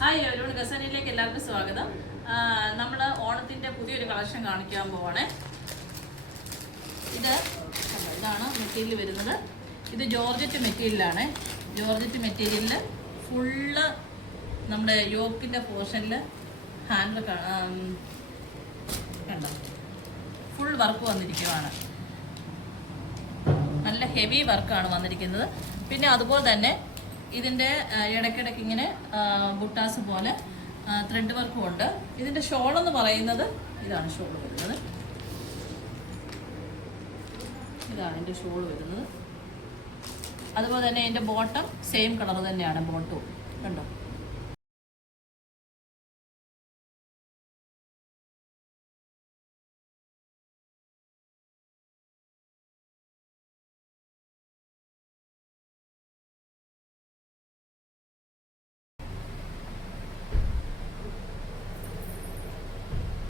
Hi everyone, ഗസനിലേക്ക് എല്ലാവർക്കും സ്വാഗതം. നമ്മൾ ഓണത്തിൻ്റെ പുതിയൊരു കളക്ഷൻ കാണിക്കാൻ പോവാണേ. ഇതാണ് മെറ്റീരിയൽ വരുന്നത്. ഇത് ജോർജറ്റ് മെറ്റീരിയലാണ്. ജോർജറ്റ് മെറ്റീരിയലിൽ ഫുള്ള് നമ്മുടെ യോക്കിൻ്റെ പോർഷനിൽ ഹാൻഡ് കണ്ടോ, ഫുൾ വർക്ക് വന്നിരിക്കുകയാണ്. നല്ല ഹെവി വർക്കാണ് വന്നിരിക്കുന്നത്. പിന്നെ അതുപോലെ തന്നെ ഇതിൻ്റെ ഇടയ്ക്കിടയ്ക്ക് ഇങ്ങനെ ബുട്ടാസ് പോലെ ത്രെഡ് വർക്കും ഉണ്ട്. ഇതിൻ്റെ ഷോളെന്ന് പറയുന്നത് ഇതാണ് ഷോൾ വരുന്നത്. ഇതാണ് എൻ്റെ ഷോൾ വരുന്നത്. അതുപോലെ തന്നെ എൻ്റെ ബോട്ടം സെയിം കളർ തന്നെയാണ്. ബോട്ടവും കണ്ടോ.